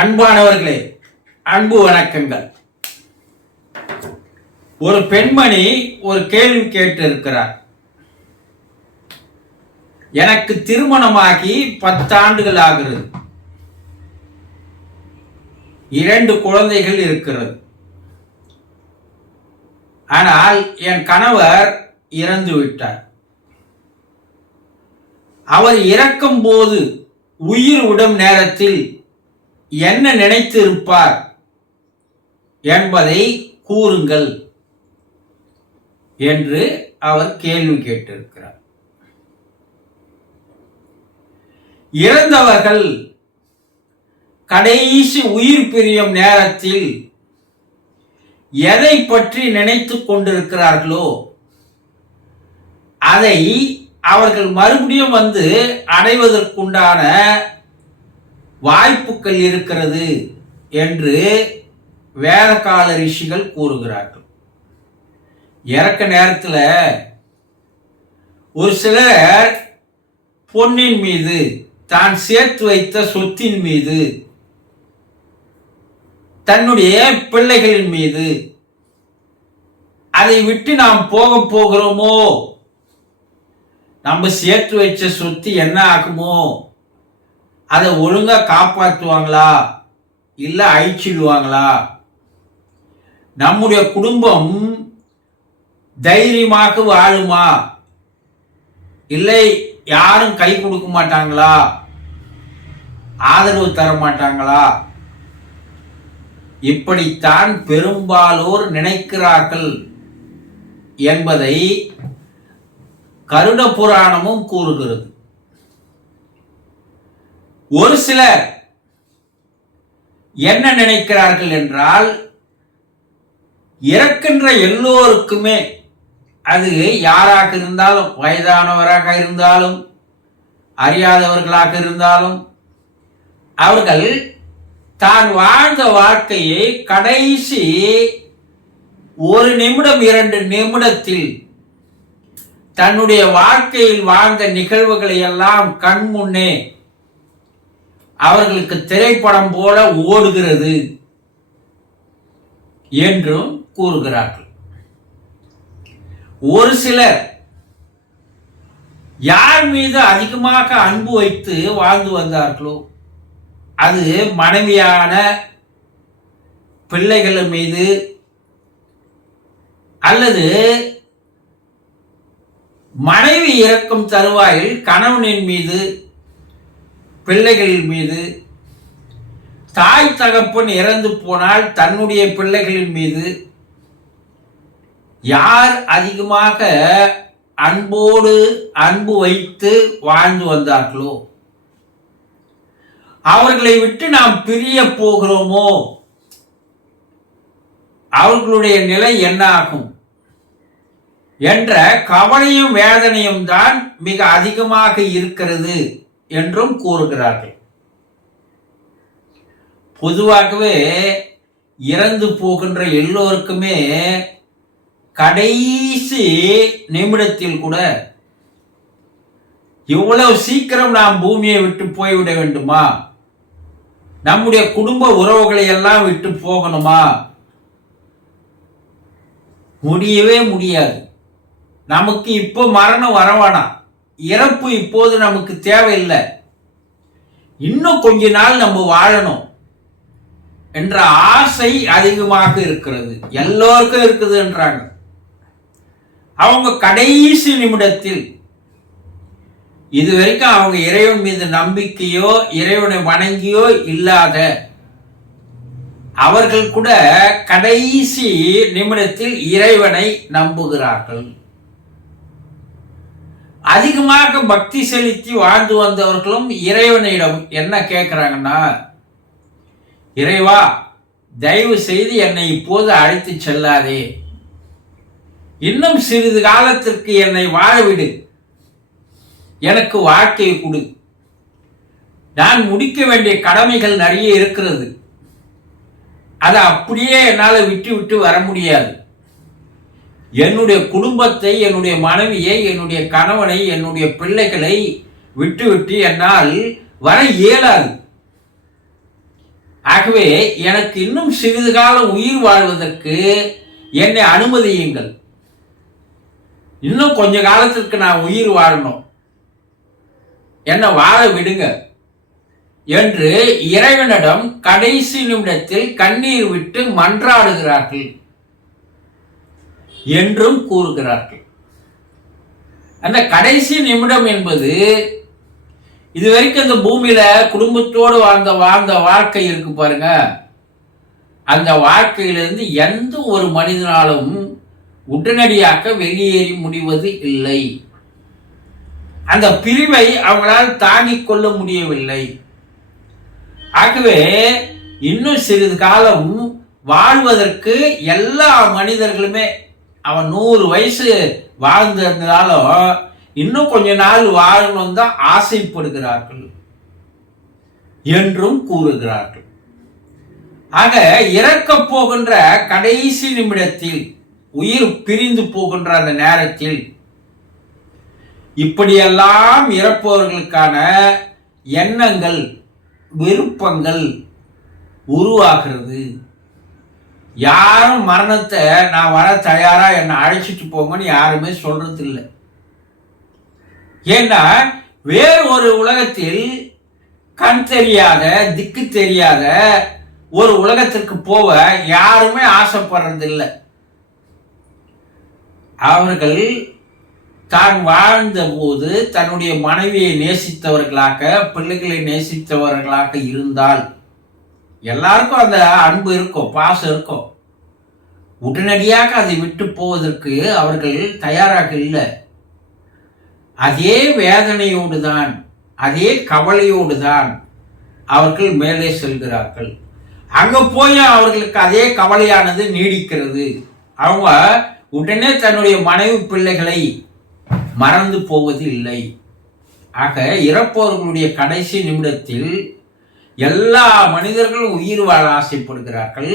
அன்பானவர்களே அன்பு வணக்கங்கள். ஒரு பெண்மணி ஒரு கேள்வி கேட்டு இருக்கிறார் எனக்கு திருமணமாகி பத்தாண்டுகள் ஆகிறது. இரண்டு குழந்தைகள் இருக்கிறது. ஆனால் என் கணவர் இறந்து விட்டார். அவர் இறக்கும் போது உயிர் விடும் நேரத்தில் என்ன நினைத்து இருப்பார் என்பதை கூறுங்கள் என்று அவர் கேள்வி கேட்டிருக்கிறார். இறந்தவர்கள் கடைசி உயிர் பிரியும் நேரத்தில் எதை பற்றி நினைத்து கொண்டிருக்கிறார்களோ அதை அவர்கள் மறுபடியும் வந்து அடைவதற்குண்டான வாய்ப்புகள் இருக்கிறது என்று வேதகால ரிஷிகள் கூறுகிறார்கள். இறக்க நேரத்தில் ஒரு சிலர் பொன்னின் மீது தான் சேர்த்து வைத்த சொத்தின் மீது தன்னுடைய பிள்ளைகளின் மீது அதை விட்டு நாம் போக போகிறோமோ? நம்ம சேர்த்து வச்ச சொத்து என்ன ஆகுமோ? அதை ஒழுங்காக காப்பாற்றுவாங்களா? இல்லை அழிச்சிடுவாங்களா? நம்முடைய குடும்பம் தைரியமாக வாழுமா? இல்லை யாரும் கை கொடுக்க மாட்டாங்களா? ஆதரவு தர மாட்டாங்களா? இப்படித்தான் பெரும்பாலோர் நினைக்கிறார்கள் என்பதை கருட புராணமும் கூறுகிறது. ஒரு சிலர் என்ன நினைக்கிறார்கள் என்றால் இறக்கின்ற எல்லோருக்குமே அது யாராக இருந்தாலும் வயதானவராக இருந்தாலும் அறியாதவர்களாக இருந்தாலும் அவர்கள் தான் வாழ்ந்த வாழ்க்கையை கடைசி ஒரு நிமிடம் இரண்டு நிமிடத்தில் தன்னுடைய வாழ்க்கையில் வாழ்ந்த நிகழ்வுகளை எல்லாம் கண் முன்னே அவர்களுக்கு திரைப்படம் போல ஓடுகிறது என்றும் கூறுகிறார்கள். ஒரு சிலர் யார் மீது அதிகமாக அன்பு வைத்து வாழ்ந்து வந்தார்களோ அது மனைவியான பிள்ளைகள் மீது அல்லது மனைவி இறக்கும் தருவாயில் கணவனின் மீது பிள்ளைகளின் மீது தாய் தகப்பன் இறந்து போனால் தன்னுடைய பிள்ளைகளின் மீது யார் அதிகமாக அன்போடு அன்பு வைத்து வாழ்ந்து வந்தார்களோ? அவர்களை விட்டு நாம் பிரிய போகிறோமோ? அவர்களுடைய நிலை என்ன ஆகும் என்ற கவலையும் வேதனையும் தான் மிக அதிகமாக இருக்கிறது. என்றும் கூறுகிறார்கள். பொதுவாகவே இறந்து போகின்ற எல்லோருக்குமே கடைசி நிமிடத்தில் கூட இவ்வளவு சீக்கிரம் நாம் பூமியை விட்டு போய்விட வேண்டுமா? நம்முடைய குடும்ப உறவுகளை எல்லாம் விட்டு போகணுமா? முடியவே முடியாது. நமக்கு இப்போ மரணம் வரவானா? இறப்பு இப்போது நமக்கு தேவையில்லை. இன்னும் கொஞ்ச நாள் நம்ம வாழணும் என்ற ஆசை அதிகமாக இருக்கிறது. எல்லோருக்கும் இருக்குதுன்றாங்க அவங்க கடைசி நிமிடத்தில் இது வரைக்கும் அவங்க இறைவன் மீது நம்பிக்கையோ இறைவனை வணங்கியோ இல்லாத அவர்கள் கூட கடைசி நிமிடத்தில் இறைவனை நம்புகிறார்கள். அதிகமாக பக்தி செலுத்தி வாழ்ந்து வந்தவர்களும் இறைவனிடம் என்ன கேட்கிறாங்கன்னா இறைவா தயவு செய்து என்னை இப்போது அழைத்து செல்லாதே. இன்னும் சிறிது காலத்திற்கு என்னை வாழவிடு. எனக்கு வாழ்க்கையை கொடு. நான் முடிக்க வேண்டிய கடமைகள் நிறைய இருக்கிறது. அதை அப்படியே என்னால் விட்டு விட்டு வர முடியாது. என்னுடைய குடும்பத்தை என்னுடைய மனைவியை என்னுடைய கணவனை என்னுடைய பிள்ளைகளை விட்டுவிட்டு என்னால் வர இயலாது. ஆகவே எனக்கு இன்னும் சிறிது காலம் உயிர் வாழ்வதற்கு என்னை அனுமதியுங்கள். இன்னும் கொஞ்ச காலத்திற்கு நான் உயிர் வாழணும். என்னை வாழ விடுங்க என்று இறைவனிடம் கடைசி நிமிடத்தில் கண்ணீர் விட்டு மன்றாடுகிறார்கள். என்றும் கூறுகிறார்கள். அந்த கடைசி நிமிடம் என்பது இதுவரைக்கும் இந்த பூமியில குடும்பத்தோடு வாழ்ந்த வாழ்ந்த வாழ்க்கை இருக்கு பாருங்க. அந்த வாழ்க்கையிலிருந்து எந்த ஒரு மனிதனாலும் உடனடியாக வெளியேறி முடிவது இல்லை. அந்த பிரிவை அவங்களால் தாங்கிக் கொள்ள முடியவில்லை. ஆகவே இன்னும் சிறிது காலம் வாழ்வதற்கு எல்லா மனிதர்களுமே அவன் நூறு வயசு வாழ்ந்திருந்தாலும் இன்னும் கொஞ்ச நாள் வாழணும் தான் ஆசைப்படுகிறார்கள் என்றும் கூறுகிறார்கள். ஆக இறக்கப் போகின்ற கடைசி நிமிடத்தில் உயிர் பிரிந்து போகின்ற அந்த நேரத்தில் இப்படியெல்லாம் இறப்பவர்களுக்கான எண்ணங்கள் விருப்பங்கள் உருவாகிறது. யாரும் மரணத்தை நான் வர தயாரா என்னை அழைச்சிட்டு போங்கன்னு யாருமே சொல்றது இல்லை ஏன்னா வேறு ஒரு உலகத்தில் கண் தெரியாத திக்கு தெரியாத ஒரு உலகத்திற்கு போக யாருமே ஆசைப்படுறதில்லை. அவர்கள் தான் வாழ்ந்த போது தன்னுடைய மனைவியை நேசித்தவர்களாக பிள்ளைகளை நேசித்தவர்களாக இருந்தால் எல்லாருக்கும் அந்த அன்பு இருக்கும் பாசம் இருக்கும். உடனடியாக அதை விட்டு போவதற்கு அவர்கள் தயாராக இல்லை. அதே வேதனையோடு தான் அதே கவலையோடு தான் அவர்கள் மேலே செல்கிறார்கள். அங்கே போய் அவர்களுக்கு அதே கவலையானது நீடிக்கிறது. அவங்க உடனே தன்னுடைய மனைவி பிள்ளைகளை மறந்து போவது இல்லை. ஆக இறப்பவர்களுடைய கடைசி நிமிடத்தில் எல்லா மனிதர்களும் உயிர் வாழ ஆசைப்படுகிறார்கள்.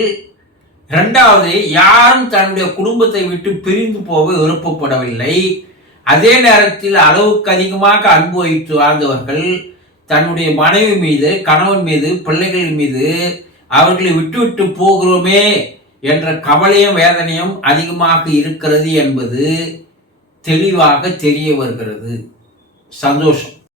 இரண்டாவது யாரும் தன்னுடைய குடும்பத்தை விட்டு பிரிந்து போக விருப்பப்படவில்லை. அதே நேரத்தில் அளவுக்கு அதிகமாக அன்பு வைத்து வாழ்ந்தவர்கள் தன்னுடைய மனைவி மீது கணவன் மீது பிள்ளைகளின் மீது அவர்களை விட்டு விட்டு போகிறோமே என்ற கவலையும் வேதனையும் அதிகமாக இருக்கிறது என்பது தெளிவாக தெரிய வருகிறது. சந்தோஷம்.